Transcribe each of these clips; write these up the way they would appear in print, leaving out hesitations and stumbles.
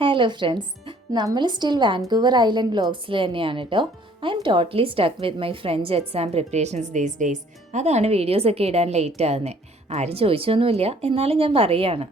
Hello friends, നമ്മൾ still Vancouver island വ്ലോഗ്സിൽ തന്നെയാണ് കേട്ടോ. I am totally stuck with my French exam preparations these days. അതാണ് വീഡിയോസൊക്കെ ഇടാൻ ലേറ്റ് ആകുന്നത്. ആരും ചോദിച്ചൊന്നുമില്ല, എന്നാലും ഞാൻ പറയുകയാണ്.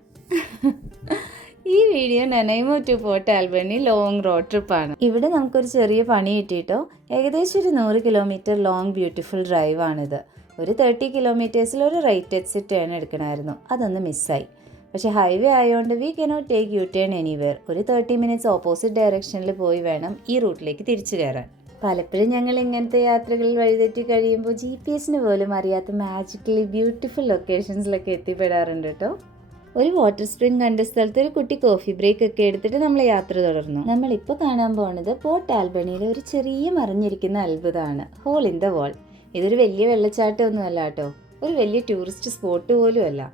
ഈ video Nanaimo to Port Alberni long road ട്രിപ്പാണ്. ഇവിടെ നമുക്കൊരു ചെറിയ പണി കിട്ടിയിട്ടോ. ഏകദേശം ഒരു 100 കിലോമീറ്റർ ലോങ് ബ്യൂട്ടിഫുൾ ഡ്രൈവാണിത്. ഒരു 30 കിലോമീറ്റേഴ്സിൽ ഒരു റൈറ്റ് എക്സിറ്റ് ടേൺ എടുക്കണമായിരുന്നു, അതൊന്ന് മിസ്സായി. പക്ഷേ ഹൈവേ ആയതുകൊണ്ട് we cannot take you turn anywhere. ഒരു 30 മിനിറ്റ്സ് ഓപ്പോസിറ്റ് ഡയറക്ഷനിൽ പോയി വേണം ഈ റൂട്ടിലേക്ക് തിരിച്ചു കയറാൻ. പലപ്പോഴും ഞങ്ങൾ ഇങ്ങനത്തെ യാത്രകളിൽ വഴിതെറ്റി കഴിയുമ്പോൾ GPS പോലും അറിയാത്ത മാജിക്കലി ബ്യൂട്ടിഫുൾ ലൊക്കേഷൻസിലൊക്കെ എത്തിപ്പെടാറുണ്ട് കേട്ടോ. ഒരു വാട്ടർ സ്പ്രിംഗ് കണ്ട സ്ഥലത്ത് ഒരു കുട്ടി കോഫി ബ്രേക്ക് ഒക്കെ എടുത്തിട്ട് നമ്മൾ യാത്ര തുടർന്നു. നമ്മളിപ്പോൾ കാണാൻ പോകുന്നത് പോർട്ട് ആൽബർണിയിലെ ഒരു ചെറിയ മറിഞ്ഞിരിക്കുന്ന അത്ഭുതമാണ്, ഹോൾ ഇൻ ദ വാൾ. ഇതൊരു വലിയ വെള്ളച്ചാട്ടമൊന്നുമല്ല കേട്ടോ, ഒരു വലിയ ടൂറിസ്റ്റ് സ്പോട്ട് പോലും അല്ല.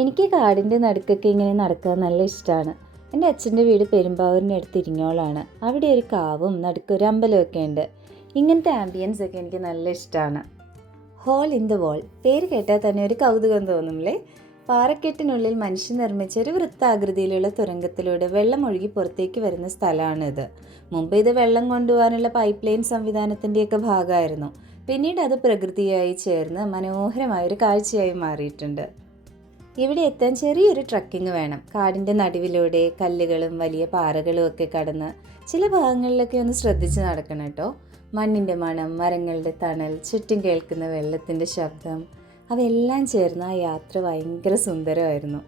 എനിക്ക് കാടിൻ്റെ നടുക്കൊക്കെ ഇങ്ങനെ നടക്കാൻ നല്ല ഇഷ്ടമാണ്. എൻ്റെ അച്ഛൻ്റെ വീട് പെരുമ്പാവൂരിൻ്റെ അടുത്ത് ഇരിങ്ങോളാണ്. അവിടെ ഒരു കാവും നടുക്കൊരു അമ്പലമൊക്കെ ഉണ്ട്. ഇങ്ങനത്തെ ആംബിയൻസ് ഒക്കെ എനിക്ക് നല്ല ഇഷ്ടമാണ്. ഹോൾ ഇൻ ദ വാൾ പേര് കേട്ടാൽ തന്നെ ഒരു കൗതുകം തോന്നുമല്ലേ? പാറക്കെട്ടിനുള്ളിൽ മനുഷ്യൻ നിർമ്മിച്ച ഒരു വൃത്താകൃതിയിലുള്ള തുരങ്കത്തിലൂടെ വെള്ളം ഒഴുകി പുറത്തേക്ക് വരുന്ന സ്ഥലമാണിത്. മുമ്പ് ഇത് വെള്ളം കൊണ്ടുപോകാനുള്ള പൈപ്പ് ലൈൻ സംവിധാനത്തിൻ്റെയൊക്കെ ഭാഗമായിരുന്നു. പിന്നീട് അത് പ്രകൃതിയായി ചേർന്ന് മനോഹരമായൊരു കാഴ്ചയായി മാറിയിട്ടുണ്ട്. ഇവിടെ എത്താൻ ചെറിയൊരു ട്രക്കിംഗ് വേണം. കാടിൻ്റെ നടുവിലൂടെ കല്ലുകളും വലിയ പാറകളും ഒക്കെ കടന്ന് ചില ഭാഗങ്ങളിലൊക്കെ ഒന്ന് ശ്രദ്ധിച്ച് നടക്കണം കേട്ടോ. മണ്ണിൻ്റെ മണം, മരങ്ങളുടെ തണൽ, ചുറ്റും കേൾക്കുന്ന വെള്ളത്തിൻ്റെ ശബ്ദം, അവയെല്ലാം ചേർന്ന് ആ യാത്ര ഭയങ്കര സുന്ദരമായിരുന്നു.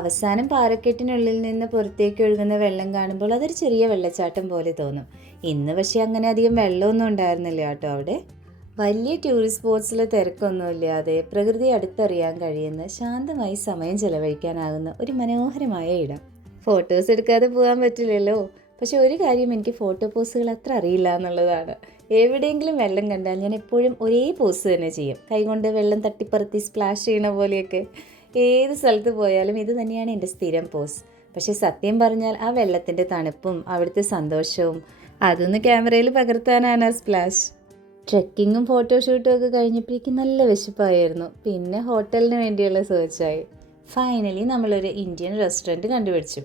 അവസാനം പാറക്കെട്ടിനുള്ളിൽ നിന്ന് പുറത്തേക്ക് ഒഴുകുന്ന വെള്ളം കാണുമ്പോൾ അതൊരു ചെറിയ വെള്ളച്ചാട്ടം പോലെ തോന്നും. ഇന്ന് പക്ഷേ അങ്ങനെ അധികം വെള്ളമൊന്നും ഉണ്ടായിരുന്നില്ല കേട്ടോ. അവിടെ വലിയ ടൂറിസ്റ്റ് സ്പോട്ട്സിലെ തിരക്കൊന്നുമില്ലാതെ പ്രകൃതി അടുത്തറിയാൻ കഴിയുന്ന, ശാന്തമായി സമയം ചെലവഴിക്കാനാകുന്ന ഒരു മനോഹരമായ ഇടം. ഫോട്ടോസ് എടുക്കാതെ പോകാൻ പറ്റില്ലല്ലോ. പക്ഷെ ഒരു കാര്യം, എനിക്ക് ഫോട്ടോ പോസുകൾ അത്ര അറിയില്ല എന്നുള്ളതാണ്. എവിടെയെങ്കിലും വെള്ളം കണ്ടാൽ ഞാൻ എപ്പോഴും ഒരേ പോസ് തന്നെ ചെയ്യും, കൈകൊണ്ട് വെള്ളം തട്ടിപ്പറത്തി സ്പ്ലാഷ് ചെയ്യണ പോലെയൊക്കെ. ഏത് സ്ഥലത്ത് പോയാലും ഇത് തന്നെയാണ് എൻ്റെ സ്ഥിരം പോസ്. പക്ഷെ സത്യം പറഞ്ഞാൽ ആ വെള്ളത്തിൻ്റെ തണുപ്പും അവിടുത്തെ സന്തോഷവും അതൊന്ന് ക്യാമറയിൽ പകർത്താനാണ് ആ സ്പ്ലാഷ്. ട്രെക്കിങ്ങും ഫോട്ടോഷൂട്ടും ഒക്കെ കഴിഞ്ഞപ്പോഴേക്കും നല്ല വിശപ്പായിരുന്നു. പിന്നെ ഹോട്ടലിന് വേണ്ടിയുള്ള സെർച്ചായി. ഫൈനലി നമ്മളൊരു ഇന്ത്യൻ റെസ്റ്റോറൻറ്റ് കണ്ടുപിടിച്ചു.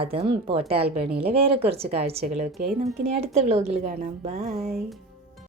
അതും പോർട്ട് ആൽബർണിയിലെ വേറെ കുറച്ച് കാഴ്ചകളൊക്കെയായി നമുക്കിനി അടുത്ത വ്ലോഗിൽ കാണാം. ബൈ.